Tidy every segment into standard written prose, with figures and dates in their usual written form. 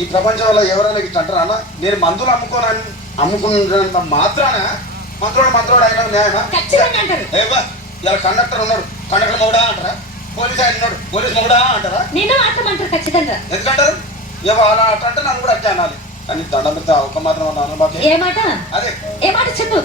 ఈ ప్రపంచంలో ఎవరైనా ఇట్లా అంటారా అన్న? నేను మందులు అమ్ముకున్నంత మాత్రాన మంత్రోడు అయినా న్యాయమా? ఇలా కండక్టర్ ఉన్నాడు, కండక్టర్ మొగుడా అంటారా? పోలీస్ ఆయన ఉన్నాడు, పోలీస్ మొగుడా అంటారా? ఖచ్చితంగా ఎందుకంటారు? అలా అంటే నన్ను కూడా అట్లా అనాలి. కానీ దండం పెడితే ఒక మాత్రం అన్నాను. ఏ మాట? అదే ఏ మాట చెప్పు.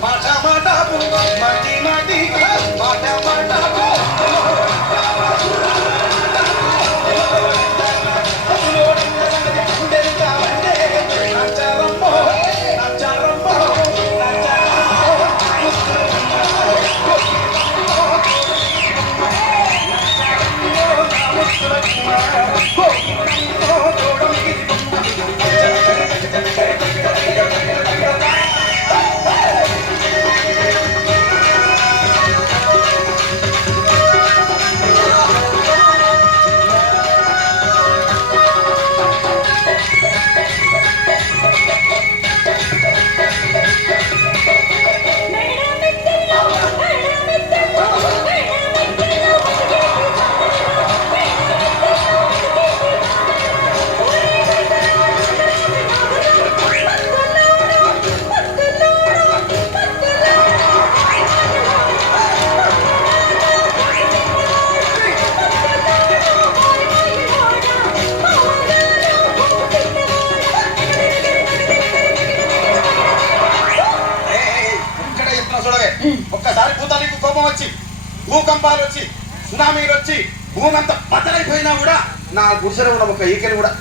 ఒక్కసారి భూతానికి కోపం వచ్చి, భూకంపాలు వచ్చి, సునామీలు వచ్చి, భూమి అంతా బద్దలైపోయినా కూడా నా గుడిసెలో ఉన్న ఒక ఈకెలు కూడా.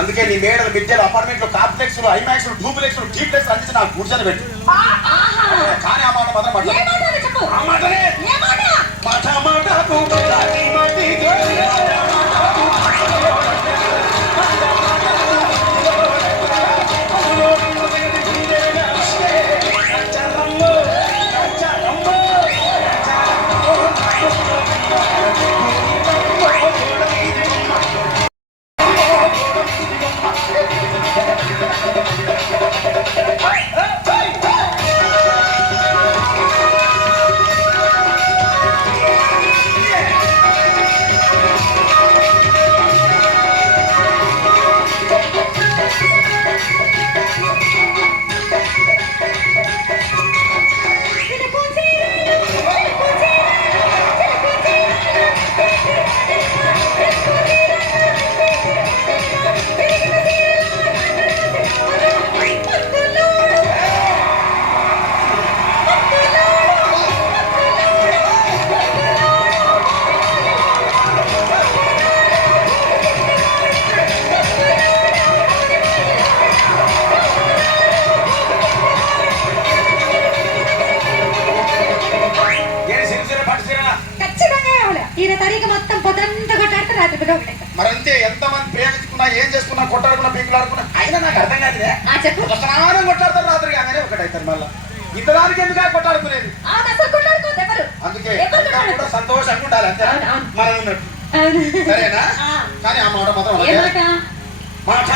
అందుకే నీ మేడలు, మిద్దెలు, అపార్ట్మెంట్లు, కాంప్లెక్స్లు, ఐమాక్స్లు, డూప్లెక్స్లు, జీప్లెక్స్ అన్ని నా గుడిసెలు పెట్టు. కానీ ఆ మాట మాత్రం ఆ మాటనే మరంతే. ఎంతమంది ప్రేమించుకున్నా, ఏం చేసుకున్నా, కొట్టాడుకున్నా, పీకులాడుకున్నా అయినా నాకు అర్థం కాదు. స్నానం కొట్టాడతారు రాత్రి కాగానే ఒకటైతారు. మళ్ళా ఇంతదానికి ఎందుకు కొట్టాడుకునేది? అందుకే కూడా సంతోషంగా ఉండాలి అంతే మనం ఉన్నట్టు. సరేనా? కానీ ఆ మాట మాత్రం మాట